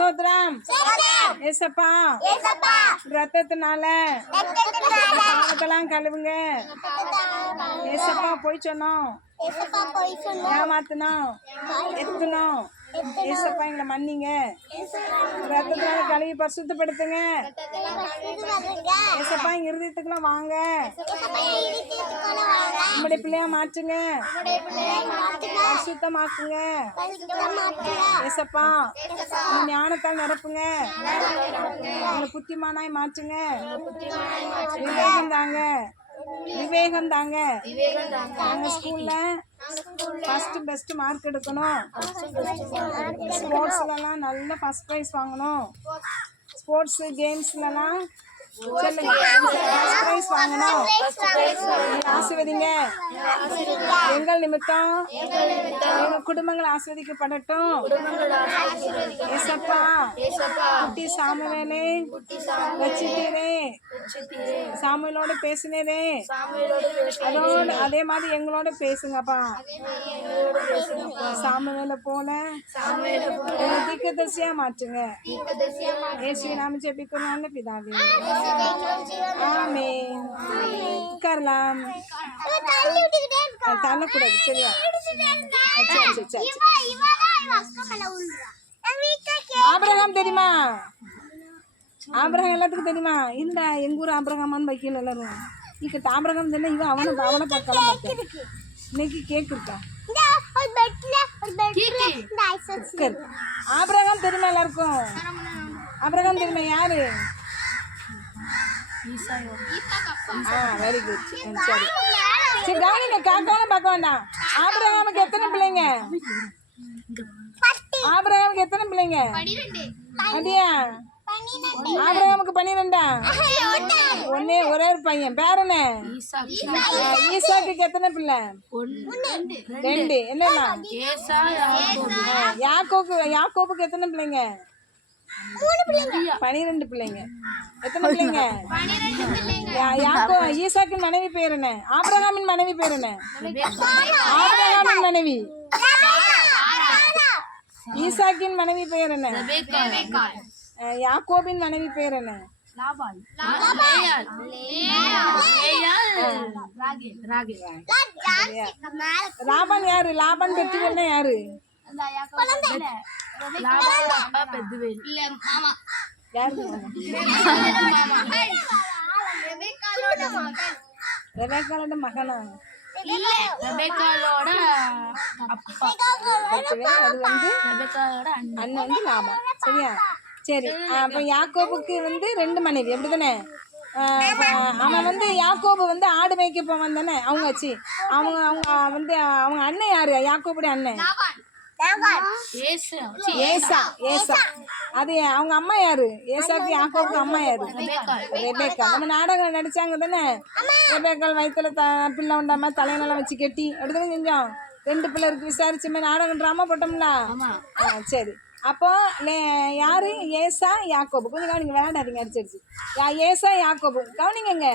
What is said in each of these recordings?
ஸ்தோத்திரம் ஏசப்பா ரத்தத்தினால பாவத்தெல்லாம் கழுவுங்க ஏசப்பா போய் சொன்னோம் ஏமாத்தணும் எத்தணும் ஏசப்பா எங்களை மன்னிங்க ரத்தத்தினால கழுவி பரிசுத்தப்படுத்துங்க ஏசப்பா எங்க இருதயத்துக்குலாம் வாங்க நம்முடைய பிள்ளையா மாற்றுங்க பரிசுத்தமாக்குங்க ஏசப்பா ஞானத்தால் நிரப்புங்க எங்களை புத்திமானாய் மாற்றுங்க விவேகம் தாங்க விவேகம் தாங்க நாங்க ஸ்கூல்ல ஃபர்ஸ்ட் பெஸ்ட் மார்க் எடுக்கணும் ஸ்போர்ட்ஸ்லாம் நல்ல ஃபர்ஸ்ட் ப்ரைஸ் வாங்கணும் ஸ்போர்ட்ஸ் கேம்ஸ்லாம் சொல்லுங்க ஃபர்ஸ்ட் ப்ரைஸ் வாங்கணும் ஆசீர்வதிங்க எங்கள் நிமித்தம் எங்க குடும்பங்கள் ஆசீர்வதிக்கப்படட்டும் ஏசப்பா குட்டி சாமுவேலே வச்சிட்டீரே சாமுவேலோட பேசினேரே அதோட அதே மாதிரி எங்களோட பேசுங்கப்பா சாமுவேல போல தீர்க்கதரிசியா மாற்றுங்க இயேசுவின் நாமத்தில் ஜெபிக்கிறோம் பிதாவே ஆமென் உட்காரலாம் தள்ளக்கூடாது சரியா ஆபிரகாம் தெரியுமா ஆபிரகாம் எல்லாத்துக்கும் தெரியுமா இந்த எங்க ஊர் ஆபிரகாமான்னு வைக்கல எல்லாரும் இக்க ஆபிரகாம் தானே இவன் அவனை பார்க்கலாம் பார்த்தேன் இன்னைக்கு கேக் இருக்கா ஆபிரகாம் தெரியுமா எல்லாருக்கும் ஆபிரகாம் தெரியுமா யாரு வெரி குட் சரி சரி கவனிங்க காக்காவும் பார்க்க வேண்டாம் ஆபிரகாமுக்கு எத்தனை பிள்ளைங்க ஆபிரகாமுக்கு எத்தனை பிள்ளைங்க அப்படியா ஆபிரகாமுக்கு 12 ஒரே ஒரு பையன் பேர் என்ன ஈசாக்கு எத்தனை பிள்ளை 2 என்னன்னா யாக்கோபுக்கு எத்தனை பிள்ளைங்க 12 பிள்ளைங்க எத்தனை பிள்ளைங்க ஈசாக்கின் மனைவி பேர் என்ன ஆபிரகாமின் மனைவி பேர் என்ன ஆபிரகாமின் மனைவி ஈசாக்கின் மனைவி பேர் என்ன யாக்கோபின் மனைவி பேர் என்ன லாபான் யாரு லாபான் பெற்றுவல்னா யாரு ரெபேக்காளோட மகனா அது வந்து அண்ணன் வந்து லாபான் சரியா சரி அப்போ யாக்கோபுக்கு வந்து 2 மனைவி அப்படிதானே அவன் வந்து யாக்கோபு வந்து ஆடு மேய்க்க போவான் தானே அவங்க வச்சு அவங்க வந்து அவங்க அண்ணன் யாரு யாக்கோபுடைய அண்ணன் ஏசா அது அவங்க அம்மா யாரு ஏசாக்கு யாக்கோபுக்கு அம்மா யாரு ரெபேக்கா நம்ம நாடகம் நடிச்சாங்க தானே ரெபேக்கால் வயிற்றுல பிள்ளை உண்டாம தலையினெல்லாம் வச்சு கட்டி அப்படிதானே செஞ்சோம் 2 பிள்ளை இருக்கு விசாரிச்சுமே நாடகம் ட்ராமா போட்டோம்ல சரி அப்போ யாரு ஏசா யாக்கோபு கொஞ்சம் கவனிங்க விளையாடாதீங்க அடிச்சு ஏசா யாக்கோபு கவனிங்க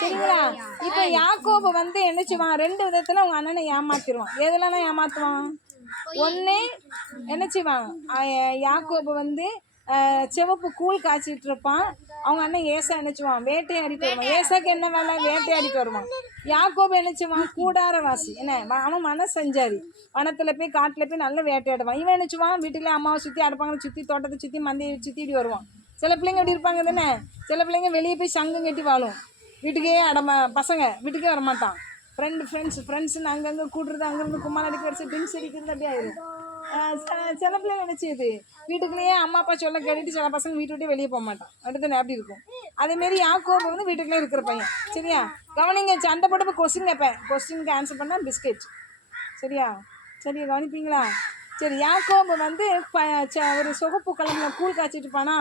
சரிங்களா இப்போ யாக்கோபு வந்து என்ன செய்வான் 2 விதத்துல அவங்க அண்ணனை ஏமாத்திடுவான் எதுலாம் ஏமாத்துவான் ஒன்று என்ன செய்வான் யாக்கோபு வந்து சிவப்பு கூழ் காய்ச்சிட்டு இருப்பான் அவங்க அண்ணன் ஏசா என்னச்சுவான் வேட்டையாடிட்டு வருவான் ஏசாக்கு என்ன வேலை வேட்டையாடிட்டு வருவான் யாக்கோபு என்னச்சுவான் கூடாரவாசி என்ன அவன் மனசஞ்சாரி வனத்தில் போய் காட்டில் போய் நல்லா வேட்டையாடுவான் இவன் என்னச்சுவான் வீட்டில் அம்மாவை சுற்றி அடைப்பாங்க சுற்றி தோட்டத்தை சுற்றி மந்தையை சுற்றிட்டு வருவான் சில பிள்ளைங்க எப்படி இருப்பாங்க தானே சில பிள்ளைங்க வெளியே போய் சங்கம் கட்டி வாழும் வீட்டுக்கே பசங்க வீட்டுக்கே வரமாட்டான் ஃப்ரெண்ட்ஸுன்னு அங்கங்கே கூட்டுறது அங்கேருந்து கும்மால் அடிக்கிறது ட்ரிங்க்ஸ் அடிக்கிறது அப்படியே ஆயிடும் சில பிள்ளைங்க நினச்சிது வீட்டுக்குள்ளேயே அம்மா அப்பா சொல்ல கேட்டுட்டு சில பசங்க வீட்டு விட்டு வெளியே போக மாட்டான் அடுத்து அப்படி இருக்கும் அதேமாரி யாக்கோபு வந்து வீட்டுக்குள்ளே இருக்கிற பையன் சரியா கவனிங்க சண்டை போட்டு போய் கொஸ்டின் கேட்பேன் கொஸ்டினுக்கு ஆன்சர் பண்ணால் பிஸ்கெட் சரியா கவனிப்பீங்களா சரி யாக்கோபு வந்து ஒரு சொகப்பு கிழங்குல கூழ் காய்ச்சிட்டு போனா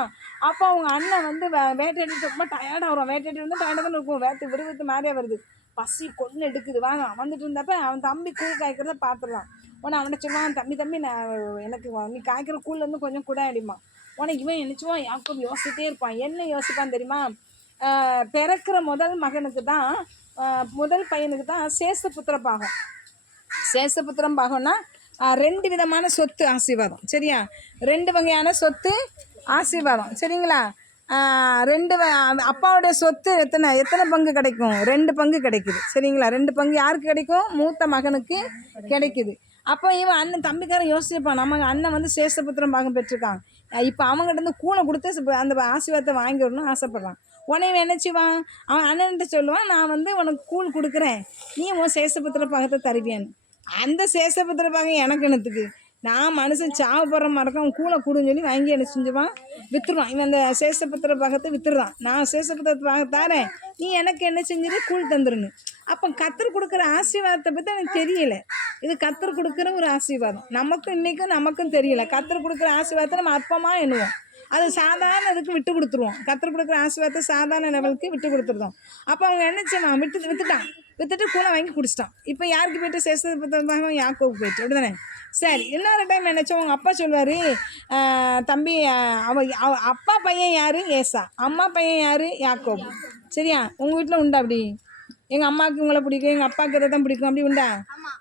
அப்போ அவங்க அண்ணன் வந்து வேட்டையாடிட்டு ரொம்ப டயர்டாக வரும் வேட்டையாடி வந்து டயர்டாக தான் இருக்கும் விறுவிறுத்து மாதிரியே வருது பசி கொண்டு எடுக்குது வாங்க வந்துட்டு இருந்தப்ப அவன் தம்பி கூழ் காய்க்கிறத பார்த்துடலாம் உடனே அவன்கிட்ட சொல்லுவான் தம்பி நான் எனக்கு நீ காய்க்கிற கூழ்லேருந்து கொஞ்சம் கூட அடிமா உடனே இவன் நினச்சுவான் யாக்கோபு யோசிச்சுட்டே இருப்பான் என்ன யோசிப்பான் தெரியுமா பிறக்கிற முதல் மகனுக்கு தான் முதல் பையனுக்கு தான் சேஷபுத்திர பாகம் சேஷபுத்திரம் பாகம்னா 2 விதமான சொத்து ஆசீர்வாதம். சரியா? 2 வகையான சொத்து ஆசீர்வாதம். சரிங்களா? 2 அப்பாவுடைய சொத்து எத்தனை பங்கு கிடைக்கும்? 2 பங்கு கிடைக்குது. சரிங்களா? 2 பங்கு யாருக்கு கிடைக்கும்? மூத்த மகனுக்கு கிடைக்குது. அப்போ இவன் அண்ணன் தம்பிக்காரன் யோசிப்பான், நம்ம அண்ணன் வந்து சேஷபுத்திரம் பாகம் பெற்றிருக்கான், இப்போ அவங்ககிட்ட இருந்து கூலை கொடுத்து அந்த ஆசீர்வாதத்தை வாங்கிடணும்னு ஆசைப்பட்றான். உடனே இவன் என்னச்சுவான், அவன் அண்ணன்கிட்ட சொல்லுவான், நான் வந்து உனக்கு கூழ் கொடுக்குறேன், நீ உன் சேஷபுத்திர பாகத்தை தருவியான்னு. அந்த சேஷபுத்திர பாகம் எனக்கு என்னத்துக்கு, நான் மனுஷன் சாவு போடுற மறக்க அவன் கூலை கொடுன்னு சொல்லி வாங்கி என்ன செஞ்சுவான், விற்றுருவான். இவன் அந்த சேஷபுத்திர பாகத்தை விற்றுருவான். நான் சேஷபுத்திர பாகம் தாரேன், நீ எனக்கு என்ன செஞ்சிரு, கூழ் தந்துருன்னு. அப்போ கத்தர் கொடுக்குற ஆசீர்வாதத்தை பற்றி எனக்கு தெரியல. இது கத்தர் கொடுக்குற ஒரு ஆசீர்வாதம். நமக்கும் இன்றைக்கும் நமக்கும் தெரியல. கத்தர் கொடுக்குற ஆசீர்வாதத்தை நம்ம அற்பமாக எண்ணுவோம். அது சாதாரண இதுக்கு விட்டு கொடுத்துருவோம். கத்தர் கொடுக்குற ஆசீர்வாதத்தை சாதாரண லெவலுக்கு விட்டு கொடுத்துருந்தோம். அப்போ அவங்க என்ன செய்வான், விற்றுட்டு கூலை வாங்கி குடிச்சிட்டான். இப்போ யாருக்கு போய்ட்டு சேஷபுத்திரமாக யாக்கோவுக்கு போயிட்டு, அப்படி தானே? சரி, இன்னொரு டைம் என்னச்சோம், உங்கள் அப்பா சொல்வார், தம்பி அப்பா பையன் யார்? ஏசா. அம்மா பையன் யார்? யாக்கோபு. சரியா? உங்கள் வீட்டில் உண்டா அப்படி? எங்கள் அம்மாவுக்கு உங்களை பிடிக்கும், எங்கள் அப்பாவுக்கு எதை தான் பிடிக்கும், அப்படி உண்டா?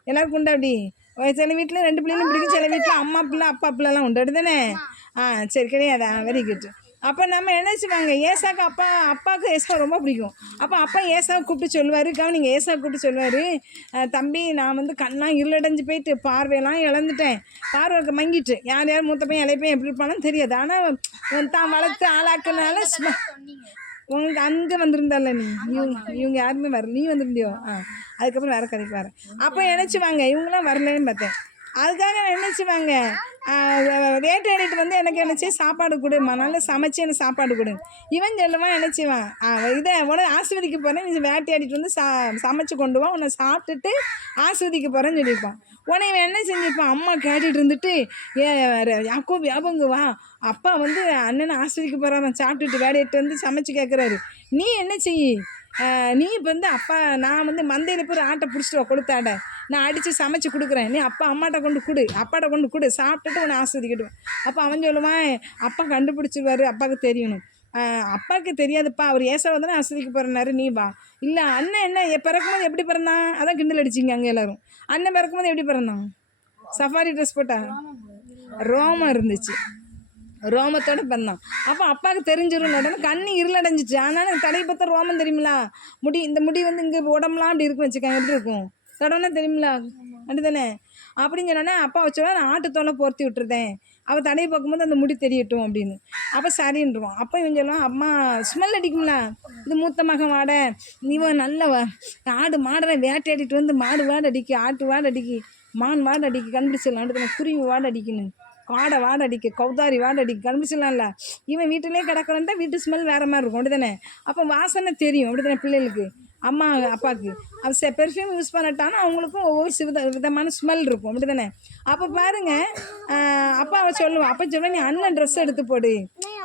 எல்லாருக்கும் உண்டா அப்படி? சில வீட்டில் 2 பிள்ளைங்களும் பிடிக்கும், சில வீட்டில் அம்மா பிள்ளை அப்பா பிள்ளைலாம் உண்டு, அப்படி தானே? சரி, கிடையாதா? Very good. அப்போ நம்ம என்ன செய்வாங்க, ஏசாவுக்கு அப்பாவுக்கு ஏசா ரொம்ப பிடிக்கும். அப்போ அப்பா ஏசாவை கூப்பிட்டு சொல்லுவார், நீங்கள் ஏசாவை கூப்பிட்டு சொல்லுவார், தம்பி நான் வந்து கண்ணெலாம் இருளடைஞ்சு போயிட்டு பார்வையெல்லாம் இழந்துட்டேன், பார்வை மங்கிட்டு, யார் மூத்த பையன் இளைய பையன் எப்படி இருப்பானு தெரியாது, ஆனால் தான் வளர்த்து ஆளாக்குனால உங்களுக்கு அங்கே வந்திருந்தால இவங்க யாருமே வரல, நீ வந்துருந்தியோ? அதுக்கப்புறம் வேறு கதைக்கு வரேன். அப்போ நினச்சிவாங்க இவங்களாம் வரலன்னு பார்த்தேன். அதுக்காக நினச்சிவாங்க வேட்டையாடிட்டு வந்து எனக்கு நினச்சி சாப்பாடு கொடுமா, நல்லா சமைச்சு எனக்கு சாப்பாடு கொடு. இவன் சொல்லுவான், நினச்சிவான் இதை உடனே ஆஸ்வதிக்க போகிறேன், நீ வேட்டையாடிட்டு வந்து சமைச்சு கொண்டு வா, உன்னை சாப்பிட்டுட்டு ஆஸ்வதிக்க போகிறேன்னு சொல்லியிருப்பான். உடனே இவன் என்ன செஞ்சிருப்பான், அம்மா கேட்டுட்டு இருந்துட்டு, யாக்கோபு யாபங்க வா, அப்பா வந்து அண்ணனை ஆஸ்வதிக்க போகிறான், சாப்பிட்டுட்டு வேலையிட்டு வந்து சமைச்சு கேட்குறாரு, நீ என்ன செய்யி, நீ இப்போ வந்து அப்பா நான் வந்து மந்தையில் போய் ஆட்டை பிடிச்சிட்டு வா, கொடுத்தாட நான் அடித்து சமைச்சு கொடுக்குறேன், நீ அம்மாட்ட கொண்டு கொடு, அப்பாட்ட கொண்டு கொடு, சாப்பிட்டுட்டு உன்னை ஆஸ்வதிக்கிடுவேன். அப்போ அவன் சொல்லுவான், அப்பா கண்டுபிடிச்சிருவாரு, அப்பாவுக்கு தெரியணும். அப்பாவுக்கு தெரியாதுப்பா, அவர் ஏசாவை தானே ஆஸ்வதிக்க போகிறனாரு, நீ வா. இல்லை அண்ணன் என்ன பிறக்கும்போது எப்படி பிறந்தான், அதான் கிண்டல் அடிச்சிங்க அங்கே எல்லோரும். அண்ணன் பிறக்கும்போது எப்படி பிறந்தான், சஃபாரி ட்ரெஸ் போட்டா, ரோமம் இருந்துச்சு, ரோமத்தோடு பிறந்தான். அப்போ அப்பாவுக்கு தெரிஞ்சிடும், உடனே கண்ணு இருளடைஞ்சிச்சு. ஆனாலும் தடை பார்த்தா ரோமம் தெரியுமிலா, இந்த முடி வந்து இங்கே உடம்புலாம் அப்படி இருக்கும் வச்சுக்காங்க, எப்படி இருக்கும் தடவைனா தெரியுமிலா, அப்படி தானே? அப்படின்னு சொன்னோன்னே அப்பா வச்சோட நான் ஆட்டுத்தோலை போர்த்தி விட்டுருதேன், அவள் தடையை பார்க்கும்போது அந்த முடி தெரியட்டும் அப்படின்னு. அப்போ சரின்றுவான். அப்போ இவன் சொல்லுவான், அம்மா ஸ்மெல் அடிக்கும்ல, இது மூத்த மகன் வாட, இவன் நல்ல ஆடு மாடை வேட்டையாடிட்டு வந்து மாடு வாடு அடிக்கி, ஆட்டு வாடு அடிக்கி, மான் வாடு அடிக்கி, கண்டுபிடிச்சிடலாம், குருவி வாடு அடிக்கணும், காடை வாடை அடிக்க, கௌதாரி வாடை அடிக்க, கண்டுபிடிச்சிடலாம்ல. இவன் வீட்டிலே கிடக்கிறன்ட்டா வீட்டு ஸ்மெல் வேறு மாதிரி இருக்கும், அப்படி தானே? அப்போ வாசனை தெரியும், அப்படி தானே பிள்ளைகளுக்கு, அம்மா அப்பாவுக்கு. அது பெர்ஃப்யூம் யூஸ் பண்ணிட்டானா அவங்களுக்கும் ஒவ்வொரு விதமான ஸ்மெல் இருக்கும், அப்படி தானே? அப்போ பாருங்கள், அப்பாவை சொல்லுவான், அப்போ சொல்லுவேன், நீ அண்ணன் ட்ரெஸ் எடுத்து போடு,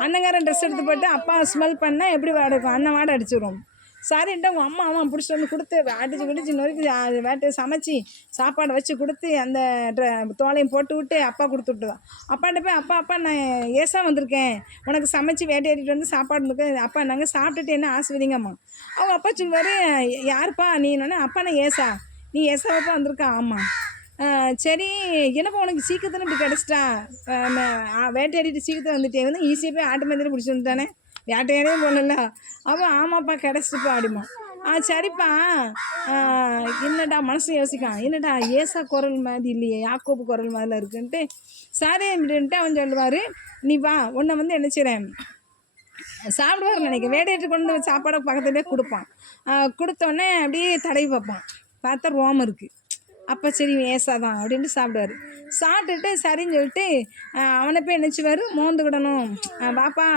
அண்ணங்காரன் ட்ரெஸ் எடுத்து போட்டு அப்பா ஸ்மெல் பண்ணால் எப்படி வாடை இருக்கும், அண்ணன் வாடை அடிச்சிடும். சரின்ட்டு அவங்க அம்மா பிடிச்சிட்டு வந்து கொடுத்து அடிச்சு நொறுக்கி வேட்டை சமைச்சி சாப்பாடை வச்சு கொடுத்து அந்த தோலையும் போட்டு விட்டு அப்பா கொடுத்து விட்டுதான். அப்பாட்ட போய் அப்பா நான் ஏசா வந்திருக்கேன், உனக்கு சமைச்சி வேட்டையாடிட்டு வந்து சாப்பாடு இருக்கு, அப்பா நாங்கள் சாப்பிட்டுட்டு என்ன ஆசைவதிங்கம்மா. அவங்க அப்பா சொல்லுவார், யாருப்பா நீ என்னன்னா, அப்பா நான் ஏசா, நீ ஏசாவப்பா வந்திருக்கா? ஆமாம். சரி, என்னப்பா உனக்கு சீக்கிரத்தில் இப்படி கிடச்சிட்டா, வேட்டையாடிட்டு சீக்கிரத்தில் வந்துட்டே வந்து ஈஸியாக போய் ஆட்டு மந்திரம் பிடிச்சி வந்துட்டானே, வேட்டையாடே போகல. அப்போ ஆமாப்பா கிடச்சிட்டுப்பா அப்படிமா. சரிப்பா, என்னடா மனசு யோசிக்கான், என்னடா ஏசா குரல் மாதிரி இல்லையே, யாக்கோபு குரல் மாதிரிலாம் இருக்குன்ட்டு சரி அப்படின்ட்டு அவன் சொல்லுவார், நீ வா, உன்னை வந்து என்ன செய்கிறேன் சாப்பிடுவார் நினைக்கிறேன், வேட்டையிட்டு கொண்டு சாப்பாடை பக்கத்துலேயே கொடுப்பான். கொடுத்தோடனே அப்படியே தடவி பார்ப்பான், பார்த்தா ரோமம் இருக்குது. அப்போ சரி ஏசா தான் அப்படின்ட்டு சாப்பிடுவார். சாப்பிட்டுட்டு சரின்னு சொல்லிட்டு அவனை போய் நினச்சிவார், மோந்துக்கிடணும் பாப்பா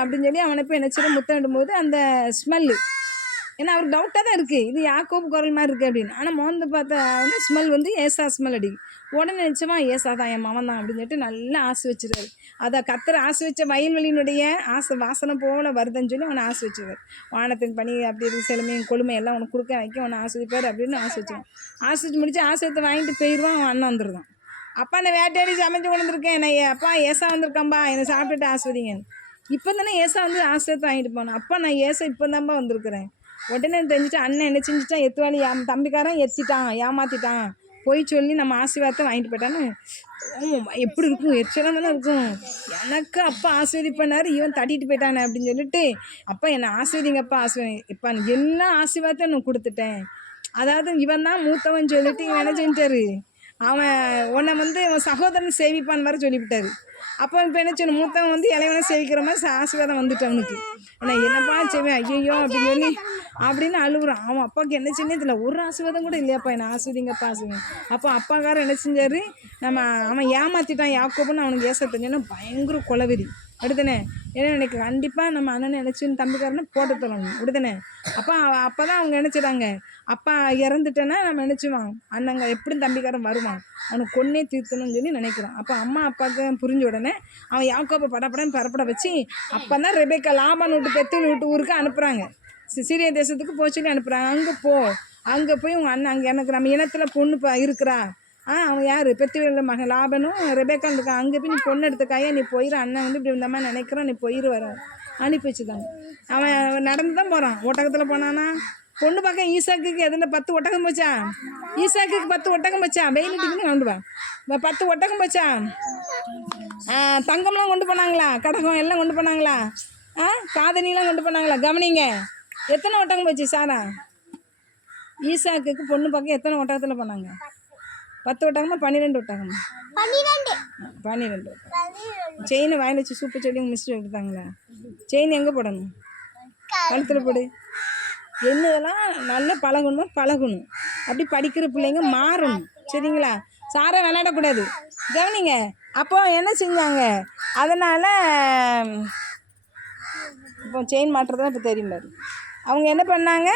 அப்படின்னு சொல்லி அவனை போய் நினச்சிடும். முத்தமிடும்போது அந்த ஸ்மெல்லு, ஏன்னா அவருக்கு டவுட்டாக தான் இருக்குது, இது யாக்கோபு குரல் மாதிரி இருக்குது அப்படின்னு. ஆனால் மோந்து பார்த்தா வந்து ஸ்மெல் வந்து ஏசா ஸ்மெல் அடிக்கும். உடனே நினச்சோமா ஏசா தான் என் மகன் தான் அப்படின்னு சொல்லிட்டு நல்லா ஆசை வச்சுருவார். அதை கத்தர் ஆசை வச்ச வயல்வெளியினுடைய வாசனை போல் வருதுன்னு சொல்லி அவனை ஆசை வச்சுருவார். வானத்தின் பனி அப்படி இருக்கு, செழுமையும் கொழுமை எல்லாம் உனக்கு கொடுக்க வைக்க அவனை ஆஸ்வதிப்பார் அப்படின்னு ஆசை வச்சுருவான். ஆசை வச்சு முடிச்சு ஆசையத்தை வாங்கிட்டு போயிடுவான். அவன் அண்ணன் வந்துடுவான், அப்பா நான் வேட்டையாடி சமைச்சு கொண்டு வந்திருக்கேன், நான் அப்பா ஏசா வந்திருக்கான்பா, என்னை சாப்பிட்டுட்டு ஆஸ்வதிங்கன்னு. இப்போ தானே ஏசா வந்து ஆசையத்தை வாங்கிட்டு போனேன், அப்பா நான் ஏசா இப்போ தான்ப்பா வந்திருக்கிறேன். உடனே தெரிஞ்சுட்டு அண்ணன் என்ன செஞ்சுட்டான், எத்துவாளி தம்பிக்காரன் எத்திட்டான், ஏமாற்றிட்டான், போய் சொல்லி நம்ம ஆசீர்வாதத்தை வாங்கிட்டு போயிட்டான்னு எப்படி இருக்கும், எச்சலாக தானே இருக்கும். எனக்கு அப்பா ஆசீர்வதிப்பனார், இவன் தட்டிட்டு போயிட்டானே அப்படின்னு சொல்லிட்டு, அப்பா என்னை ஆசீர்வதிங்கப்பா இப்போ எல்லா ஆசீர்வாதத்தையும் நான் கொடுத்துட்டேன். அதாவது இவன் தான் மூத்தவன் சொல்லிட்டு இவன் என்ன செஞ்சாரு, அவன் உன்னை இவன் சகோதரன் சேவிப்பான்னு வேறு சொல்லிவிட்டாரு. அப்போ இப்போ என்ன சொல்லணும், மூத்தவன் இளையவனை சேவிக்கிற மாதிரி ஆசீர்வாதம் வந்துட்டு அவனுக்கு. நான் என்னப்பா செய்வேன் ஐயோ அப்படின்னு சொல்லி அப்படின்னு அழுகுறான். அவன் அப்பாவுக்கு என்ன செஞ்சே தெரியல, ஒரு ஆசீர்வாதம் கூட இல்லையாப்பா என்ன ஆசீர்வதிங்கப்பா ஆசீர்வாதம். அப்போ அப்பாக்காரன் என்ன செஞ்சார், அவன் ஏமாற்றிட்டான் யாக்கோபுன்னு அவனுக்கு ஏச தெரிஞ்சோன்னா பயங்கர கொலவெறி அடுத்தனே. ஏன்னா எனக்கு கண்டிப்பாக நம்ம அண்ணனை நினச்சின்னு தம்பிக்காரனை போட்டு தரணும் விடுதனே. அப்போ தான் அவங்க நினச்சிடாங்க, அப்பா இறந்துட்டேன்னா நம்ம நினச்சிவான் அண்ணங்க எப்படி தம்பிக்காரன் வருவான், அவனுக்கு கொன்னே தீர்த்தணும்னு சொல்லி நினைக்கிறான். அப்போ அம்மா அப்பாவுக்கு புரிஞ்ச உடனே அவன் யாக்கோப்பை படப்படன்னு பரப்பட வச்சு அப்போ தான் ரெபேக்கா லாபான் விட்டு பெத்தூர் விட்டு ஊருக்கு அனுப்புகிறாங்க. சிறிய தேசத்துக்கு போக சொல்லி அனுப்புகிறாங்க. அங்கே போய் உங்கள் அண்ணன் அங்கே எனக்கு நம்ம இனத்தில் பொண்ணு இருக்கிறா, அவன் யார் பெத்துவேல மகன் லாபனும் ரெபேக்கான் இருக்கான், அங்கே போய் நீ பொண்ணு எடுத்துக்காயா, நீ போயிரு, அண்ணன் இப்படி இந்த மாதிரி நினைக்கிறான், நீ போயிரு வர அனுப்பி வச்சுதாங்க. அவன் நடந்து தான் போகிறான். ஒட்டகத்தில் போனானா பொண்ணு பார்க்க. ஈசாக்குக்கு எதுனா 10 ஒட்டகம் போச்சா, ஈசாக்குக்கு 10 ஒட்டகம் போச்சா, வெயிலுக்கு கொண்டுவான் 10 ஒட்டகம் போச்சா. தங்கம்லாம் கொண்டு போனாங்களா, கடகம் எல்லாம் கொண்டு போனாங்களா, காதணிலாம் கொண்டு போனாங்களா. கவனிங்க, எத்தனை ஒட்டகம் போச்சு சாரா. ஈசாக்குக்கு பொண்ணு பார்க்க எத்தனை ஒட்டகத்தில் போனாங்க, 10 ஒட்டகமா 12 ஒட்டகமா, 12. செயின் வாங்கி வச்சு சூப்பர் சொல்லி மிஸ்டர் எடுத்தாங்களா. செயின் எங்கே போடணும், கழுத்தில் போடு. என்னதெல்லாம் நல்லா பழகணும். அப்படி படிக்கிற பிள்ளைங்க மாறணும் சரிங்களா. சாரை விளையாடக்கூடாது. கவனிங்க, அப்போ என்ன செஞ்சாங்க, அதனால் இப்போ செயின் மாட்டுறதுலாம் இப்போ தெரியும் பாரு. அவங்க என்ன பண்ணாங்க,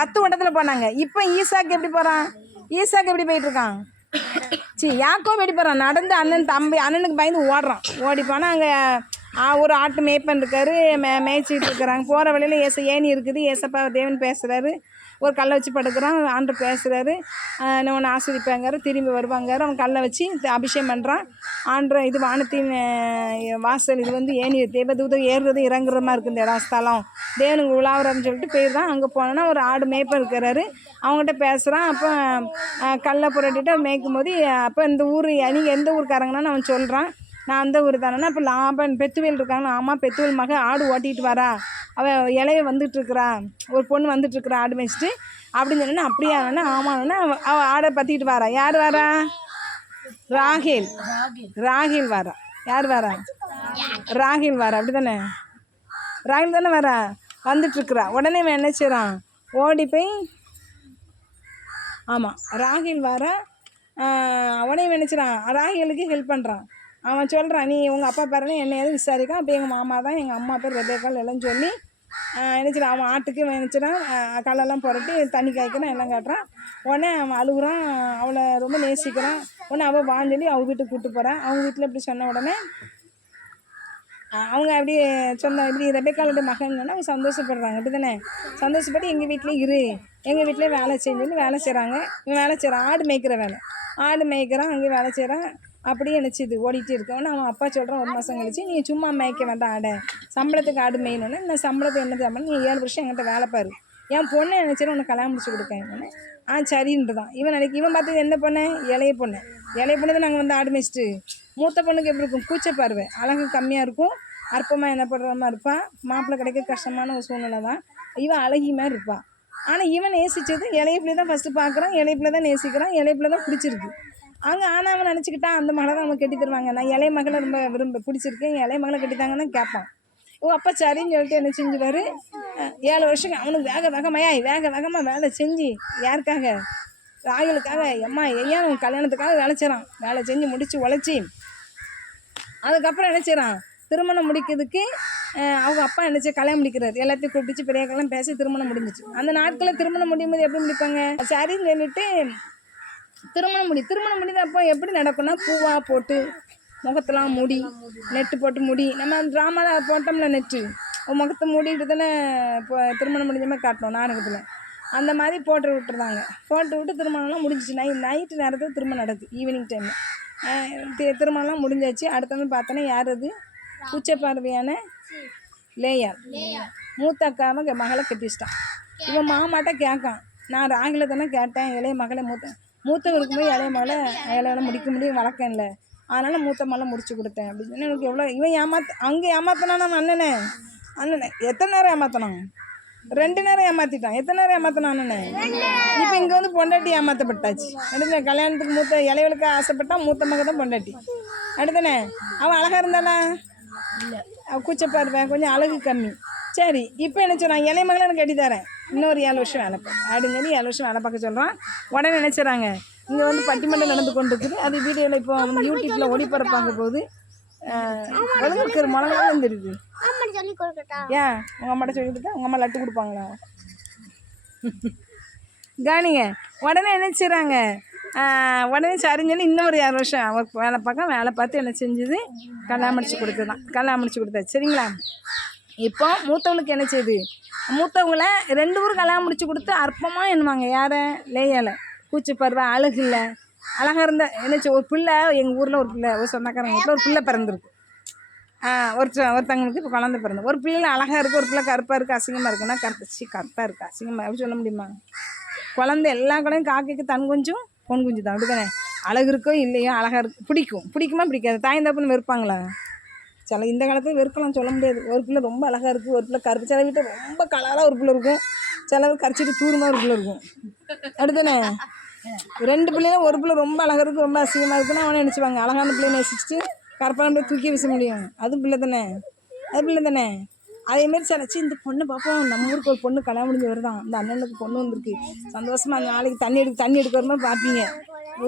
10 ஒட்டத்தில் போனாங்க. இப்போ ஈசாக்கு எப்படி போகிறான், ஈசாக்கு எப்படி போயிட்டுருக்கான், யாக்கோபு எப்படி போகிறான், நடந்து அண்ணனுக்கு பயந்து ஓடி போனால் அங்கே ஒரு ஆட்டு மேய்ப்பன் இருக்கார், மேய்ச்சிட்டு இருக்கிறாங்க. போகிற வழியில் ஏணி இருக்குது, ஏசப்பா தேவன் பேசுகிறாரு, ஒரு கல்லை வச்சு படுக்கிறான், ஆண்டு பேசுகிறாரு, ஒன்று ஆஸ்வதிப்பாங்காரு, திரும்பி வருவாங்காரு. அவன் கல்லை வச்சு அபிஷேகம் பண்ணுறான். ஆண்டு இது வானத்தின் வாசல், இது ஏணி தேவதூதம் ஏறுறது இறங்குற மாதிரி இருக்குது இந்த இடம் ஸ்தலம், தேவனுக்கு உலாவுறான்னு சொல்லிட்டு போயிடுறான். அங்கே போனோன்னா ஒரு ஆடு மேய்ப்பன் இருக்கிறாரு, அவங்ககிட்ட பேசுகிறான். அப்போ கல்லை புரட்டிட்டு மேய்க்கும் போது அப்போ இந்த ஊர் நீங்கள் எந்த ஊருக்காரங்கன்னு அவன் சொல்கிறான். நான் அந்த ஊர் தானேன்னா. அப்போ லாபன் பெத்துவேல் இருக்காங்க. ஆமாம், பெத்துவேல் மக ஆடு ஓட்டிகிட்டு வரா, அவள் இலைய வந்துட்டுருக்குறா, ஒரு பொண்ணு வந்துட்டுருக்குறா ஆடு மேய்ச்சிட்டு அப்படின்னு சொன்னா. அப்படியா, ஆமாண்ணா. அவள் ஆடை பற்றிக்கிட்டு வரா. யார் வரா, ராகேல் வரா. யார் வரா, ராகேல் வரா. அப்படி தானே, ராகேல் தானே வரா, வந்துட்டுருக்குறா. உடனே அவன் என்ன செய்கிறான், ஓடி போய் ஆமாம் ராகேல் வரா. உடனே நினச்சிடான், ராகேலுக்கு ஹெல்ப் பண்ணுறான். அவன் சொல்கிறான், நீ உங்கள் அப்பா பேரனே என்ன எதுவும் விசாரிக்கான். அப்போ எங்கள் மாமா தான், எங்கள் அம்மா பேர் ரெபேக்கால் எல்லாம் சொல்லி நினச்சிடான். அவன் ஆட்டுக்கு நினச்சிடான், கல்லெல்லாம் புரட்டி தண்ணி காய்க்கிறான், எல்லாம் காட்டுறான். உடனே அவன் அழுகுறான், அவளை ரொம்ப நேசிக்கிறான். உடனே அவள் வான்னு சொல்லி அவங்க வீட்டுக்கு கூப்பிட்டு போகிறான். அவங்க வீட்டில் இப்படி சொன்ன உடனே அவங்க அப்படி இப்படி ரெபேக்காலுடைய மகன் அவங்க சந்தோஷப்படுறாங்க. அப்படி தானே சந்தோஷப்பட்டு எங்கள் வீட்டிலே எங்கள் வீட்டிலே வேலை செய்யணும்னு வேலை செய்கிறாங்க. இவன் வேலை செய்கிறான், ஆடு மேய்க்கிற வேலை, ஆடு மேய்க்கிறான், அங்கே வேலை செய்கிறான். அப்படியே நினச்சிது ஓடிட்டு இருக்கவொன்னே அவன் அப்பா சொல்கிறான், 1 மாதம் கழிச்சு நீ சும்மா மேய்க்க வேண்டாம், ஆடை சம்பளத்துக்கு ஆடு மேய்யணுன்னு. நான் சம்பளத்தை என்ன தரணும், நீ 7 வருஷம் என்கிட்ட வேலை பாரு, என் பொண்ணை நினச்சிடும் உனக்கு கல்யாணம் முடிச்சு கொடுக்கேன். சரின்ட்டுதான். இவன் பார்த்தது என்ன பொண்ணு, இளைய பொண்ணு தான் நாங்கள் ஆடு மேய்ச்சிட்டு. மூத்த பொண்ணுக்கு எப்படி இருக்கும், கூச்ச பார்வை, அழகு கம்மியாக இருக்கும், அற்பமாக என்ன பண்ணுற மாதிரி இருப்பான், மாப்பிள்ளை கிடைக்க கஷ்டமான ஒரு சூழ்நிலை தான். இவன் அழகி மாதிரி இருப்பாள். ஆனால் இவன் நேசித்தது இளைய பிள்ளை தான் ஃபஸ்ட்டு பார்க்குறான், இளைய பிள்ளை தான் நேசிக்கிறான், இளைய பிள்ளை தான் பிடிச்சிருக்கு. ஆனால் அவன் நினச்சிக்கிட்டான் அந்த மகளை தான் அவங்க கட்டி தருவாங்க, நான் இளைய மகளை ரொம்ப பிடிச்சிருக்கேன், இளைய மகளை கட்டித்தாங்கன்னு கேட்பான். அப்பா சரின்னு சொல்லிட்டு என்ன செஞ்சுவார், 7 வருஷம் அவனுக்கு வேக வேகமாக வேலை செஞ்சு யாருக்காக, ராகுலுக்காக, ஐயா உன் கல்யாணத்துக்காக வேலை செய்கிறான். வேலை செஞ்சு முடித்து உழைச்சி அதுக்கப்புறம் என்ன செய்கிறான், திருமணம் முடிக்கிறதுக்கு அவங்க அப்பா நினச்சி கல்யாணம் முடிக்கிறாரு. எல்லாத்தையும் கூப்பிட்டு பெரியக்கெல்லாம் பேசி திருமணம் முடிஞ்சிச்சு. அந்த நாட்களில் திருமணம் முடியும் போது எப்படி முடிப்பாங்க, சரின்னு சொல்லிட்டு திருமணம் முடியுது. அப்போ எப்படி நடக்கும்னா, பூவாக போட்டு முகத்தெல்லாம் மூடி நெட்டு போட்டு முடி, நம்ம ட்ராமாவில் போட்டோம்ல நெட்டு, முகத்தை மூடிட்டு தானே இப்போ திருமணம் முடிஞ்ச மாதிரி காட்டணும் நாடகத்தில். அந்த மாதிரி போட்டு விட்டு திருமணம்லாம் முடிஞ்சிச்சு. நைட்டு நேரத்தில் திருமணம் நடக்குது, ஈவினிங் டைமில் திருமணம்லாம் முடிஞ்சாச்சு. அடுத்தது பார்த்தோன்னா யார் அது, பூச்சை பார்வையான லேயாள் மூத்த அக்காவை மகளை கட்டிச்சிட்டான். இவன் மாமாட்ட கேட்கான், நான் ராகில தானே கேட்டேன், இளைய மகளை மூத்தவ இருக்கும்போது இளையவளை முடிக்க முடியும் வழக்கம் இல்லை, அதனால் மூத்த மகளை முடிச்சு கொடுத்தேன் அப்படின்னு சொன்னால் எனக்கு எவ்வளோ இவன் அங்கே ஏமாத்தினான் நம்ம அண்ணனே எத்தனை நேரம் ஏமாத்தினான், 2 நேரம் ஏமாற்றிட்டான். எத்தனை நேரம் ஏமாத்தினான் அண்ணனே? இப்போ இங்கே வந்து பொண்டாட்டி ஏமாற்றப்பட்டாச்சு. அடுத்த கல்யாணத்துக்கு மூத்த இளையவளுக்கு ஆசைப்பட்டான், மூத்த மக தான் பொண்டாட்டி. அடுத்தனே அவன் அழகாக இருந்தானா? அவள் கூச்சப்பா இருப்பேன், கொஞ்சம் அழகு கம்மி. சரி, இப்போ என்ன சொல்கிறான், இளைய மகளை எனக்கு கட்டி தரேன், இன்னொரு 7 வருஷம் வேலை பார்க்க அப்படின்னு சொல்லி 7 வருஷம் வேலை பார்க்க சொல்கிறான். உடனே நினச்சிட்றாங்க இங்கே வந்து பட்டிமன்றம் நடந்து கொண்டு இருக்குது, அது வீடியோவில் இப்போ வந்து யூடியூப்பில் ஒளிபரப்பாங்க போது இருக்கிற மிளகாலாம் தெரியுது. ஏன் உங்கள் அம்மாட்ட சொல்லி கொடுத்தா உங்கள் அம்மா லட்டு கொடுப்பாங்களா? கவனிங்க, உடனே என்ன செய்கிறாங்க, உடனே சரின்னு சொல்லி இன்னும் ஒரு 7 வருஷம் அவருக்கு வேலை பார்த்து என்ன செஞ்சது, கல்யாணம் முடிச்சு கொடுத்தாச்சு. சரிங்களா? இப்போ மூத்தவங்களுக்கு என்ன செய்யுது, மூத்தவங்கள 2 ஊர் கல்யாணம் முடிச்சு கொடுத்து அற்பமாக என்னவாங்க, யாரை? லேயால் கூச்சி பருவா அழகு இல்லை, அழகாக இருந்தால் என்னச்சு ஒரு பிள்ளை எங்கள் ஊரில் ஒரு பிள்ளை, ஒரு சொந்தக்காரங்க வீட்டில் ஒரு பிள்ளை பிறந்திருக்கு. ஒருத்தவங்களுக்கு இப்போ குழந்தை பிறந்து, ஒரு பிள்ளைல அழகாக இருக்குது, ஒரு பிள்ளை கருப்பாக இருக்குது, அசிங்கமாக இருக்குன்னா கருப்பாக இருக்குது அசிங்கமாக அப்படி சொல்ல முடியுமா? குழந்தை எல்லா குழந்தையும் காக்கைக்கு தன் குஞ்சும் பொன் குஞ்சு தான், அப்படி தானே? அழகு இருக்கோ இல்லையோ அழகாக இருக்கு, பிடிக்குமா பிடிக்காது? தாய் தப்புன்னு வெறுப்பாங்களா? சில இந்த காலத்தில் வெறுக்கலாம் சொல்ல முடியாது. ஒரு பிள்ளை ரொம்ப அழகாக இருக்குது, ஒரு பிள்ளை கருப்பு, சில வீட்டில் ரொம்ப கலராக ஒரு பிள்ளை இருக்கும், சிலவர் கரைச்சிட்டு தூரமாக ஒரு பிள்ளை இருக்கும், அப்படித்தானே? 2 பிள்ளையும் ஒரு பிள்ளை ரொம்ப அழகாக இருக்குது, ரொம்ப அசிங்கமாக இருக்குன்னா அவனை நினச்சிவாங்க அழகான பிள்ளையை நேசிச்சுட்டு கருப்பான பிள்ளை தூக்கி வீச முடியும். அது பிள்ளை தானே? அதேமாரி சிலச்சி இந்த பொண்ணை பார்ப்போம், நம்ம ஊருக்கு ஒரு பொண்ணு கல்யாணம் முடிஞ்சு வருதான், இந்த அண்ணனுக்கு பொண்ணு வந்திருக்கு, சந்தோஷமாக அந்த நாளைக்கு தண்ணி எடுக்க வரும்போது பார்ப்பீங்க,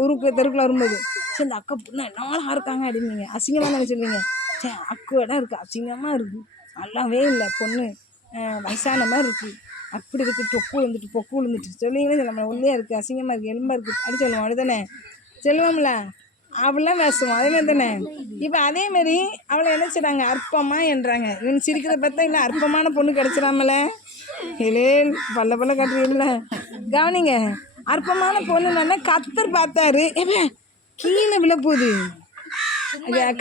ஊருக்கு தெருக்குள்ள வரும்போது, சரி இந்த அக்கா பொண்ணு என்ன அழகாக இருக்காங்க அப்படின்னீங்க, அசிங்கமாக நினச்சிருவீங்க. சரி அக்கு இடம் இருக்குது, அசிங்கமாக இருக்குது, நல்லாவே இல்லை பொண்ணு, வயசான மாதிரி இருக்குது, அப்படி இருக்குது, பொக்கு விழுந்துட்டு சொல்லிங்கன்னு நம்ம உள்ளே இருக்குது, அசிங்கமாக இருக்குது, எலும்பாக இருக்குது அப்படி சொல்லுவோம். அப்படிதானே சொல்லுவோம்ல, அப்படிலாம் பேசுவோம். அதேமாதிரி தானே இப்போ அதேமாரி அவளை என்ன செய்கிறாங்க, அற்பமாக என்றாங்க. இவன் சிரிக்கிறத பார்த்தா இல்லை அற்பமான பொண்ணு கிடச்சிடாமல, இல்லே பல்ல கட்டுறீங்கள. கவனிங்க, அற்பமான பொண்ணுன்னா கத்தர் பார்த்தாரு, கீழே விழப்போகுது,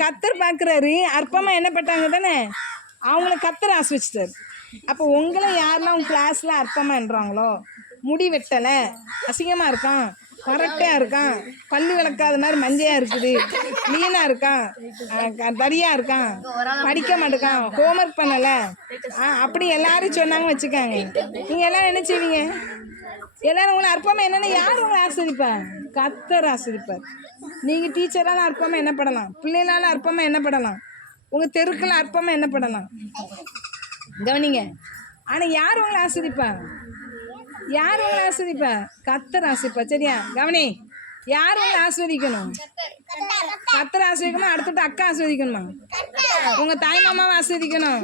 கத்தர் பார்க்குறாரு, அற்பமாக என்ன பட்டாங்க தானே, அவங்கள கத்தர் ஆஸ்வச்சிட்டார். அப்போ உங்களை யாரெல்லாம் உங்கள் கிளாஸில் அற்பமாகன்றாங்களோ, முடி வெட்டலை, அசிங்கமாக இருக்கான், கரெக்டாக இருக்கான், பல்லு விளக்காத மாதிரி மஞ்சையாக இருக்குது, மீனாக இருக்கான், தரியாக இருக்கான், படிக்க மாட்டேக்கான், ஹோம்ஒர்க் பண்ணலை, அப்படி எல்லாரும் சொன்னாங்க வச்சுக்காங்க, நீங்கள் எல்லோரும் என்ன செய்வீங்க? எல்லோரும் உங்களை அற்பமாக என்னென்ன யார் உங்களை ஆஸ்வதிப்பார்? கத்தர் ஆஸ்வதிப்பார். நீங்கள் டீச்சரால் அற்பமாக என்ன படலாம், பிள்ளைகளால் அற்பமாக என்ன படலாம், உங்கள் தெருக்கள் அற்பமாக என்ன படலாம், கவனிங்க. ஆனால் யார் உங்களை ஆஸ்வதிப்பா? கத்தர் ஆஸ்வதிப்பா. சரியா? கவனி, யார் உங்களை ஆஸ்வதிக்கணும்? கத்தர் ஆஸ்வதிக்கணும். அடுத்துட்டு அக்கா ஆஸ்வதிக்கணுமா? உங்கள் தாய் மாமாவை ஆஸ்வதிக்கணும்,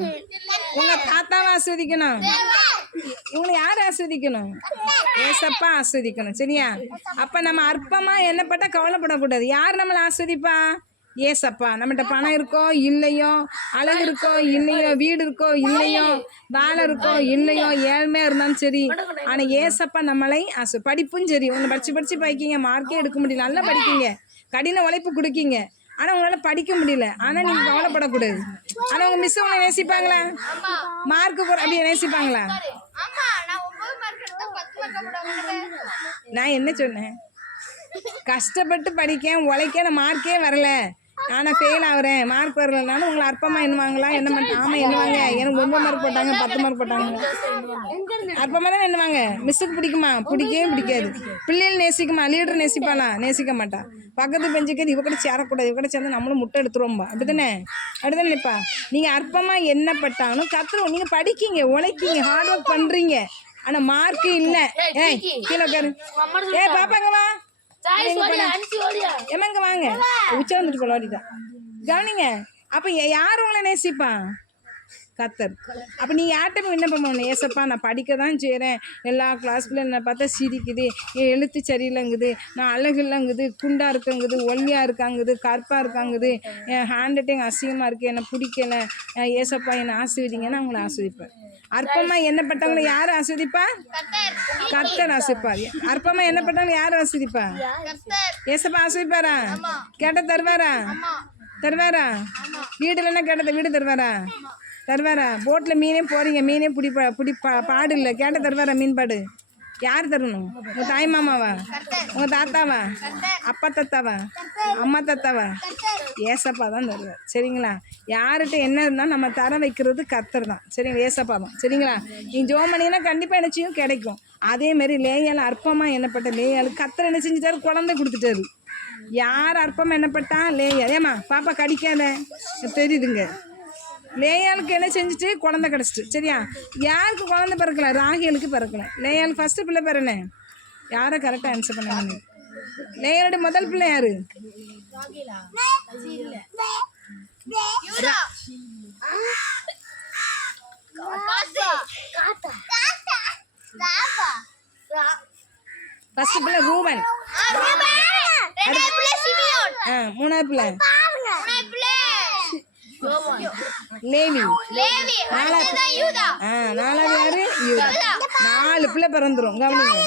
உங்கள் தாத்தாவை ஆஸ்வதிக்கணும். இவங்களை யார் ஆஸ்வதிக்கணும்? ஏசப்பா ஆஸ்வதிக்கணும். சரியா? அப்போ நம்ம அற்பமாக என்னப்பட்டால் கவலைப்படக்கூடாது. யார் நம்மளை ஆஸ்வதிப்பா? ஏசப்பா. நம்மகிட்ட பணம் இருக்கோ இல்லையோ, அழகு இருக்கோ இல்லையோ, வீடு இருக்கோ இல்லையோ, வேலை இருக்கோ இல்லையோ, ஏழ்மையாக இருந்தாலும் சரி, ஆனால் ஏசப்பா நம்மளை படிப்பும் சரி, உங்களை படித்து படிக்கீங்க, மார்க்கே எடுக்க முடியல, நல்லா படிக்கீங்க, கடின உழைப்பு கொடுக்கீங்க, ஆனால் உங்களால் படிக்க முடியல, ஆனால் நீங்கள் கவலைப்படக்கூடாது. ஆனால் உங்கள் மிஸ் உங்களை நேசிப்பாங்களா? மார்க்கு அப்படியே நேசிப்பாங்களா? நான் என்ன சொன்னேன்? கஷ்டப்பட்டு படிக்க உழைக்க மார்க்கே வரல, ஆனால் ஃபெயில் ஆகுறேன், மார்க் வரலனாலும் உங்களை அற்பமாக எண்ணுவாங்களா? என்ன பண்ணிட்டு ஆமாம் எண்ணுவாங்க. எனக்கு 9 மார்க் போட்டாங்க, 10 மார்க் போட்டாங்க, அற்பமாக தான் எண்ணுவாங்க. மிஸ்ஸுக்கு பிடிக்குமா? பிடிக்கவே பிடிக்காது. பிள்ளைகள் நேசிக்குமா? லீடர் நேசிப்பானா? நேசிக்க மாட்டான். பக்கத்து பெஞ்சுக்கு இவ கூட சேரக்கூடாது, இவ கூட சேர்ந்து நம்மளும் முட்டை எடுத்துருவோம்பா. அப்படித்தானே நினைப்பா. நீங்கள் அற்பமாக எண்ணப்பட்டாலும் கத்துருவோம். நீங்கள் படிக்கீங்க, உழைக்கீங்க, ஹார்ட் ஒர்க் பண்ணுறீங்க, ஆனால் மார்க்கு இல்லை. கீழே உட்காரு. பாப்பாங்க வா, எமங்க வாங்க, உச்சா வந்துட்டு போலாடிட்டான். கவனிங்க, அப்ப யார் உங்களை நேசிப்பான்? கத்தர். அப்போ நீ யார்கிட்ட போய் விண்ணப்பம் பண்ணணும்? ஏசப்பா நான் படிக்க தான் செய்கிறேன், எல்லா கிளாஸ்க்குள்ள என்னை பார்த்தா சிரிக்குது, என் எழுத்து சரியில்லைங்குது, நான் அழகில்லைங்குது, குண்டாக இருக்கங்குது, ஒல்லியாக இருக்காங்குது, கருப்பாக இருக்காங்குது, என் ஹேண்ட் ரைட்டிங் அசிங்கமாக இருக்குது, என்னை பிடிக்கலை, ஏசப்பா என்னை ஆஸ்வதிங்கன்னா அவங்கள ஆஸ்வதிப்பேன். அற்பமாக என்னப்பட்டவங்களை யார் ஆஸ்வதிப்பா? கத்தர் ஆஸ்வதிப்பார். அற்பமாக என்னப்பட்டவங்களை யார் ஆஸ்வதிப்பா? ஏசப்பா ஆஸ்வதிப்பாரா? கேட்ட தருவாரா? வீடு இல்லைன்னா கேட்டத வீடு தருவாரா? போட்டில் மீனே போகிறீங்க, மீனே பாடு இல்லை, கேட்ட தருவாரா? மீன் பாடு யார் தரணும்? உங்கள் தாய் மாமாவா, உங்கள் தாத்தாவா, அப்பா தாத்தாவா, அம்மா தாத்தாவா? ஏசப்பா தான் தருவார். சரிங்களா? யார்கிட்ட என்ன இருந்தால் நம்ம தர வைக்கிறது கர்த்தர் தான். சரிங்களா? ஏசப்பா தான். சரிங்களா? நீ ஜோம் பண்ணினா கண்டிப்பாக என்ன செய்யும்? கிடைக்கும். அதேமாரி லேயால் அற்பமாக எண்ணப்பட்ட லேயால் கர்த்தர் என்ன செஞ்சுட்டாரு? குழந்தை கொடுத்துட்டாரு. யார் அற்பமாக எண்ணப்பட்டா? லேயால். ஏமா பாப்பா கடிக்காத, தெரியுதுங்க. லேயாளுக்கு என்ன செஞ்சுட்டு? குழந்தை கிடச்சிட்டு. சரியா? யாருக்கு குழந்தை பிறக்கல? ராகேலுக்கு பிறக்கல. லேயால் ஃபஸ்ட்டு பிள்ளை பிறனே. யாரை கரெக்டாக ஆன்சர் பண்ணாங்க? லேயாளுடைய முதல் பிள்ளை யாரு? ஃபர்ஸ்ட் பிள்ளை ரூபன். மூணாவது பிள்ளை லேவி. நாலாவது யாரு? யூதா. 4 பிள்ளை பிறந்துரும். கவனிங்க.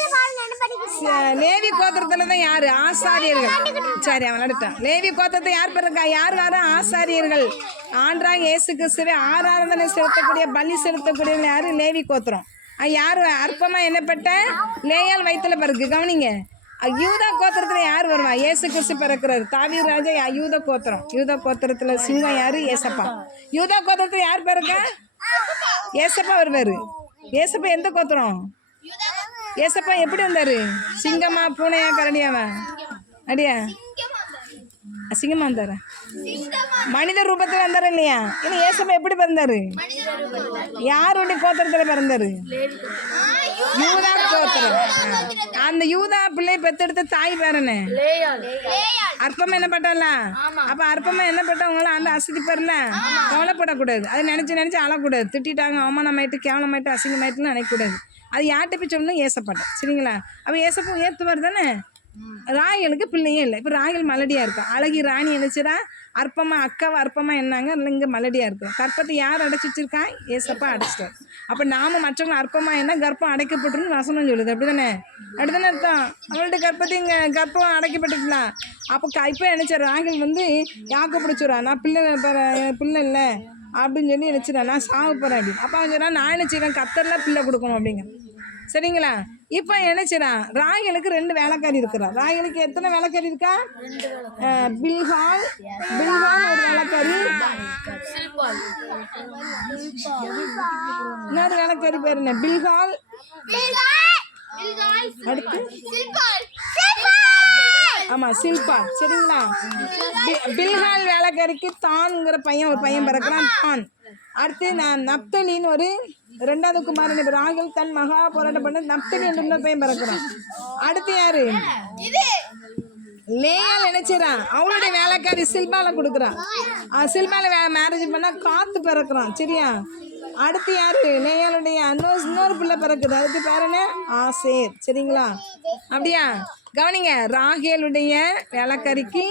லேவி கோத்திரத்துல தான் யாரு? ஆசாரியர்கள். சரி, அவன் எடுத்தான். லேவி கோத்திரத்தை யார் பிறக்கா? யார் ஆசாரியர்கள். ஆண்டவராகிய இயேசு கிறிஸ்துவை ஆராதனை செலுத்தக்கூடிய, பலி செலுத்தக்கூடிய யாரு? லேவி கோத்திரம். யார் அற்பமா எண்ணப்பட்ட? லேயால் வயிற்றுல பிறகு. கவனிங்க. யூதா கோத்திரத்துல யார் வருவா? இயேசு கிறிஸ்து பிறக்கிறாரு. தாவீது ராஜா யூதா கோத்திரம். யூதா கோத்திரத்துல சிங்கம் யாரு? ஏசப்பா. யூதா கோத்திரத்துல யார் பிறக்கா? ஏசப்பா வருவாரு. ஏசப்பா எந்த கோத்திரம்? ஏசப்பா எப்படி வந்தாரு? சிங்கமா, பூனையா, கரடியாவா? அடியா சிங்கமா வந்தாரு. மனித ரூபத்துல வந்தாரு இல்லையா? இன்னும் ஏசப்பா எப்படி பிறந்தாரு? யாருடைய கோத்திரத்துல பிறந்தாரு? யூதா கோத்திரம். அந்த யூதா பிள்ளை பெத்தெடுத்த தாய் பேரனே அற்பமா என்ன பட்டல? அப்ப அற்பமா என்ன பட்டவங்களும் அந்த அசதிப்படல. கவலைப்படக்கூடாது. அதை நினைச்சு அழக்கூடாது. திட்டாங்க, அவமானமாயிட்டு, கேவலமாயிட்டு, அசிங்கமாயிட்டுன்னு நினைக்கக்கூடாது. அது யார்கிட்ட போய் சொல்லணும்? ஏசப்பட்டேன். சரிங்களா? அப்ப ஏசப்பா ஏத்துவார் தானே. ராயலுக்கு பிள்ளையே இல்லை. இப்போ ராயல் மலடியாக இருக்கா. அழகி ராணி நினைச்சிடா அற்பமா, அக்காவை அற்பமா என்னாங்க. இங்கே மலடியாக இருக்கும். கற்பத்தை யார் அடைச்சி வச்சிருக்கா? ஏசப்பா அடைச்சிட்டார். அப்போ நாம மற்றவங்க அற்பமா என்ன கர்ப்பம் அடைக்கப்பட்டுன்னு வசனம் சொல்லுது. அப்படி தானே அர்த்தம். அவங்கள்ட்ட கற்பத்தை இங்கே கர்ப்பம் அடைக்கப்பட்டுக்கலாம். அப்போ இப்போ நினைச்சார் ராகல் வந்து யாக்க பிடிச்சிடா, நான் பிள்ளை இல்லை அப்படின்னு சொல்லி நினைச்சிடா, நான் சாக போகிறேன் அப்படின்னு. அப்போ அவன் சொன்னா, நான் நினைச்சிடறேன் கர்த்தர்லாம் பிள்ளை கொடுக்கணும் அப்படிங்க. சரிங்களா? இப்போ நினைச்சிடான் ராகலுக்கு 2 வேலைக்காரி இருக்கிறா. ராகலுக்கு எத்தனை வேலைக்காரி இருக்கா? பில்கால் ஒரு வேலைக்காரி, இன்னொரு வேலைக்காரி பேர் என்ன? பில்கால். அடுத்து ஆமா சில்பா. சரிங்களா? பில்கால் வேலைக்காரிக்கு தான்ங்கிற பையன், ஒரு பையன் பிறக்கிறான், தான். அடுத்து நான் நப்தலின்னு ஒரு 2வது குமாரன். ராகல் தன் மகா போராட்டம் பண்ண நப்தலி என்று இன்னொரு பையன் பிறக்கிறான். அடுத்து யாரு? லேயால் நினைச்சிடறான் அவளுடைய வேலைக்காரி சில்பால கொடுக்குறான். சில்பால மேரேஜ் பண்ணா காத்து பிறக்கிறான். சரியா? அடுத்து யாரு? லேயாளுடைய இன்னொரு பிள்ளை பிறக்குது. அதுக்கு பேர் என்ன? ஆசேர். சரிங்களா? அப்படியா? கவனிங்க. ராகேலுடைய வேலைக்காரிக்கு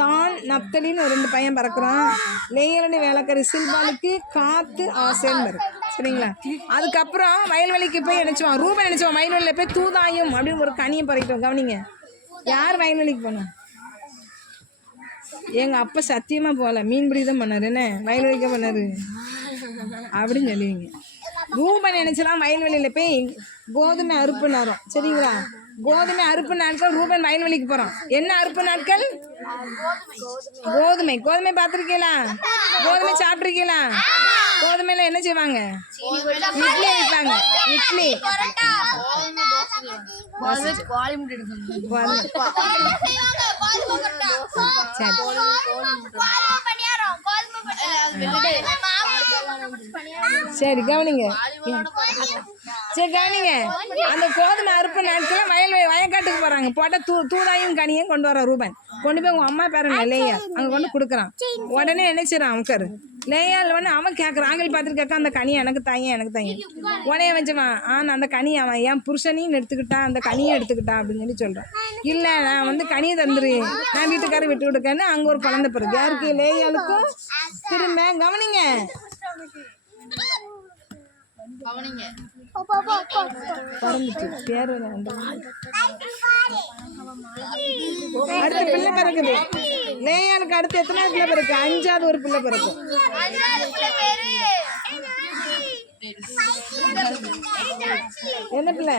தான் நப்தலின்னு ஒரு 2 பையன் பிறக்கிறான். லேயாளுடைய வேலைக்காரி சில்பாலுக்கு காத்து ஆசேன்னு பிறகு. சரிங்களா? அதுக்கப்புறம் வயல்வெளிக்கு போய் நினைச்சுவான். ரூபன் நினைச்சுவான் வயல்வெளியில் போய் தூதாயும் அப்படின்னு ஒரு கனியை பறிக்கிட்டோம். கவனிங்க. யார் வயல்வெளிக்கு போனோம்? எங்கள் அப்பா சத்தியமாக போகல, மீன்பிடி தான் பண்ணார். என்ன வயல்வெளிக்க பண்ணார் அப்படின்னு சொல்லுவீங்க. ரூபன் நினைச்சலாம் வயல்வெளியில் போய் கோதுமை அறுப்பு நேரம். சரிங்களா? கோதுமை அறுப்பு நாட்கள் ரூபன் வயல்வெளிக்கு போகிறான். என்ன அறுப்பு நாட்கள்? கோதுமை. கோதுமை பார்த்துருக்கீங்களா? கோதுமை சாப்பிட்ருக்கீங்களா? கோதுமையில என்ன செய்வாங்க? இட்லி வைப்பாங்க. இட்லி சரி கவனிங்க. சரி கவனிங்க. அந்த கோதுமை அறுப்பு நாட்கள் வயக்காட்டுக்கு போறாங்க. போட்ட தூதாயும் கனியும் கொண்டு வர ரூபன். கொண்டு போய் உங்க அம்மா பேர லேயா அங்க கொண்டு கொடுக்குறான். உடனே நினைச்சிடான் அவனுக்கு. லேயால் வந்து அவன் கேட்குறான். ஆங்கில் பார்த்துட்டு கேட்க, அந்த கனியை எனக்கு தாயன், எனக்கு தாயன். உடனே வச்சுவான். அந்த கனியை அவன் என் புருஷனையும் எடுத்துக்கிட்டான், அந்த கனியை எடுத்துக்கிட்டான் அப்படின்னு சொல்லி சொல்கிறான். இல்லை நான் வந்து கனியை தந்துரு, நான் வீட்டுக்காரர் விட்டு விட்டுக்கன்னு அங்கே ஒரு குழந்தை பிறகு. யாருக்கு? லேயாளுக்கும். திரும்ப கவனிங்க. அடுத்த பிள்ளை பிறகுது. லேயாளுக்கு அடுத்து எத்தனை பிள்ளை பிறகு? 5வது ஒரு பிள்ளை பிறக்கும். என்ன பிள்ளை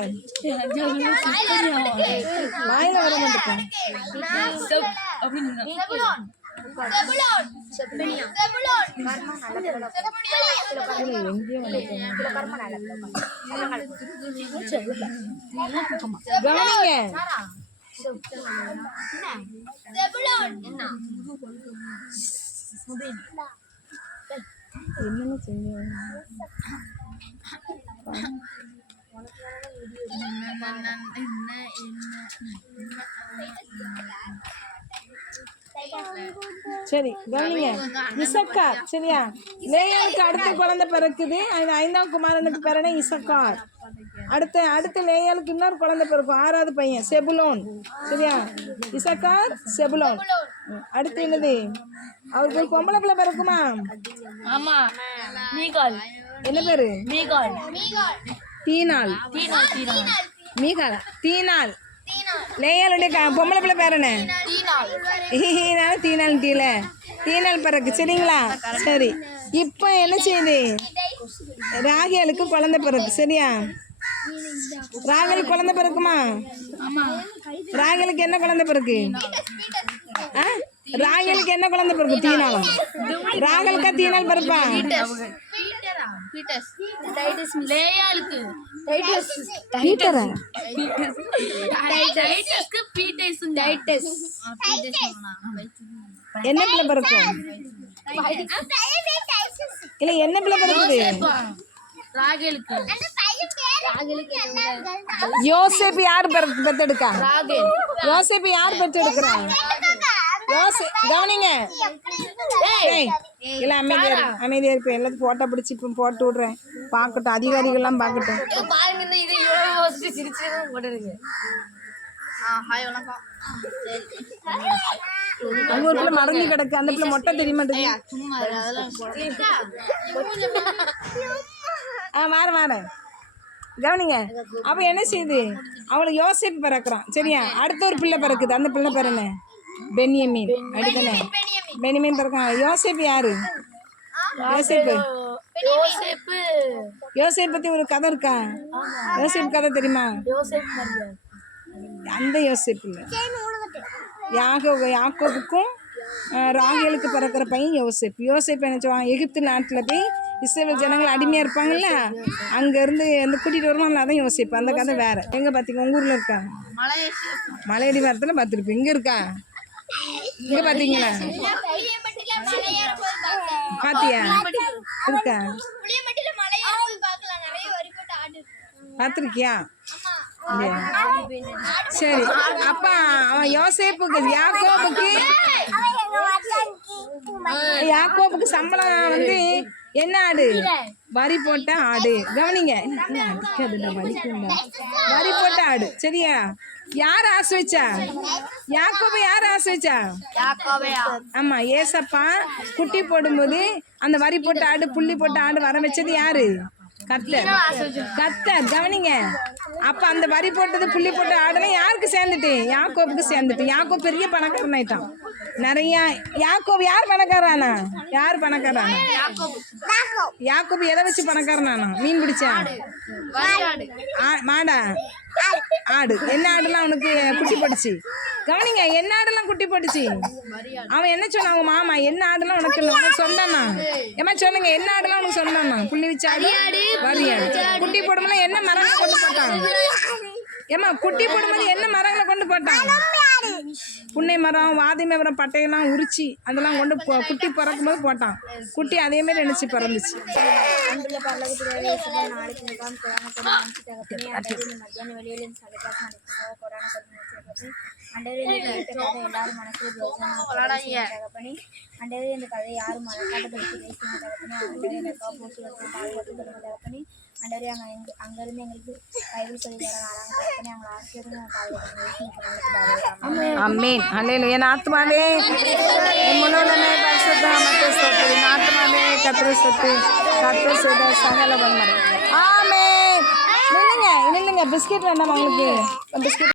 வாயில வர மாட்டேன். என்னன்னு செஞ்சேன் சரி கவனிங்க. இசக்கார் சரியா? லேயாளுக்கு அடுத்த குழந்தை பிறக்குது. அது 5ஆம் குமாரனுக்கு பிறனே இசக்கார். அடுத்த லேயாளுக்கு இன்னொரு குழந்தை பிறக்கும், 6வது பையன் செபுலோன் சரியா? இசக்கார் செபுலோன். அடுத்து என்னது? அவருக்கு ஒரு பொம்பளை பிள்ளை பிறக்குமா? ஆமா, மீகால். என்ன பேரு? மீகால். தீனாள். மீகால் தீனாள். லேயாளுடைய பொம்பளை பிள்ளை பேர் என்ன? தீனாள் தீனாள் பிறகு சரிங்களா? சரி, இப்போ என்ன செய்யுது? ராகேலுக்கு குழந்தை பிறகு சரியா? ராகேலுக்கு குழந்தை பிறக்குமா? ராகேலுக்கு என்ன குழந்தை பிறகு? ராகேலுக்கு என்ன குழந்தை பிறகு? தீனாளா? ராகேலுக்கா தீனாள் பிறப்பா? என்ன பிள்ளை பிறக்கும்? இல்ல என்ன பிள்ளை பிறக்குது? யோசேப்பு யாரு பெத்தெடுக்கா? யோசேப்பு யார் பெத்தெடுக்கிறா? கவனிங்க. இல்ல அமைதியா இருப்பேன். எல்லாத்தையும் போட்டோ பிடிச்சி இப்போ போட்டு விடுறேன். பார்க்கட்டும், அதிகாரிகள்லாம் பார்க்கட்டும். அங்க ஒரு பிள்ளை மறந்து கிடக்கு. அந்த பிள்ளை மொட்டை தெரிய மாட்டேங்குது. வாரேன் கவனிங்க. அப்ப என்ன செய்யுது? அவளுக்கு யோசேப்பு பிறக்கிறான் சரியா? அடுத்த ஒரு பிள்ளை பிறக்குது. அந்த பிள்ளை பேர் என்ன? பென்யமீன். அடுத்தானே பென்யமீன் பிறக்கான். யோசேப்பு யாரு? யோசேப்பு பத்தி ஒரு கதை இருக்கா? யோசேப்பு கதை தெரியுமா? அந்த யோசேப்பு இல்லை. யாக்கோபுக்கும் ராகேலுக்கு பிறக்கிற பையன் யோசேப்பு. என்ன சொல்லுவாங்க? எகிப்து நாட்டில் போய் இஸ்ரவேல் ஜனங்கள் அடிமையாக இருப்பாங்கல்ல, அங்கேருந்து அந்த கூட்டிகிட்டு வருவாங்கல்ல, அதான் யோசிப்பு. அந்த கதை வேறு. எங்கே பார்த்தீங்க? உங்கள் ஊரில் இருக்கா? மலையடி வாரத்தில் பார்த்துருப்பேன். இங்கே இருக்கா? இங்கே பார்த்தீங்களா? பார்த்தியா? இருக்கா? பார்த்துருக்கியா? சரி, அப்ப அவன் யோசேப்புக்கு யாக்கோபுக்கு சம்பளம் வந்து என்ன ஆடு? வரி போட்ட ஆடு. கவனிங்க, வரி போட்ட ஆடு சரியா? யார் ஆசை வச்சா? யாக்கோபு யார் ஆசை வச்சா? ஆமா, ஏசப்பா குட்டி போடும்போது அந்த வரி போட்ட ஆடு, புள்ளி போட்ட ஆடு வர வச்சது யாரு? கர்த்தர். கவனிங்க. அப்ப அந்த வரி போட்டது, புள்ளி போட்ட ஆடெல்லாம் யாருக்கு சேர்ந்துட்டு? யாக்கோபுக்கு சேர்ந்துட்டு. யாக்கோபு பெரிய பணக்காரன் ஆயிட்டான். நிறைய. யாக்கோபு யார் பணக்காரானா? யார் பணக்காரானா? யாக்கோபு எதை வச்சு பணக்காரனானா? மீன் பிடிச்சா? மாடா? ஆடு. என்ன ஆடுலாம் அவனுக்கு குட்டி போட்டுச்சு? கவனிங்க, என்ன ஆடுலாம் குட்டி போட்டுச்சு? அவன் என்ன சொன்னான்? அவங்க மாமா என்ன ஆடுலாம் உனக்கு சொன்னானா? ஏமா சொல்லுங்க, என்ன ஆடுலாம் உனக்கு சொன்னானா? புள்ளி வச்சு ஆடு, வரி ஆடு. குட்டி போடும்போது என்ன மரங்களை கொண்டு போட்டான்? ஏமா குட்டி போடும்போது என்ன மரங்களை கொண்டு போட்டான்? புன்னை மரம், வாதிமை மரம், பட்டையெல்லாம் உரிச்சு அதெல்லாம் கொண்டு குட்டி பிறக்கும் போது போட்டான். குட்டி அதே மாதிரி நினைச்சு பிறந்துச்சு. எல்லாரும் மனசுல அண்டவே இந்த கதையை யாரும் மனக்காட்டப்படுத்தி பேசுங்க தகப்பனே. எனக்கா போட்டு வச்சு பாதுகாத்து தகப்பனே. அண்டவரே அங்கிருந்து எங்களுக்கு பைபிள் சொல்லி தராங்க தகப்பனே. அவங்க ஆசிரியரும் ஆமென். ஹல்லேலூயா. என் ஆத்துமாவே என் முழுவதுமே பரிசுத்த நாமத்தை ஸ்தோத்திரி. என் ஆத்துமாவே கர்த்தரை ஸ்தோத்திரி. கர்த்தர் செய்த சகல நன்மைகள். ஆமென். நில்லுங்க, பிஸ்கெட் வேண்டாம் உங்களுக்கு? பிஸ்கெட்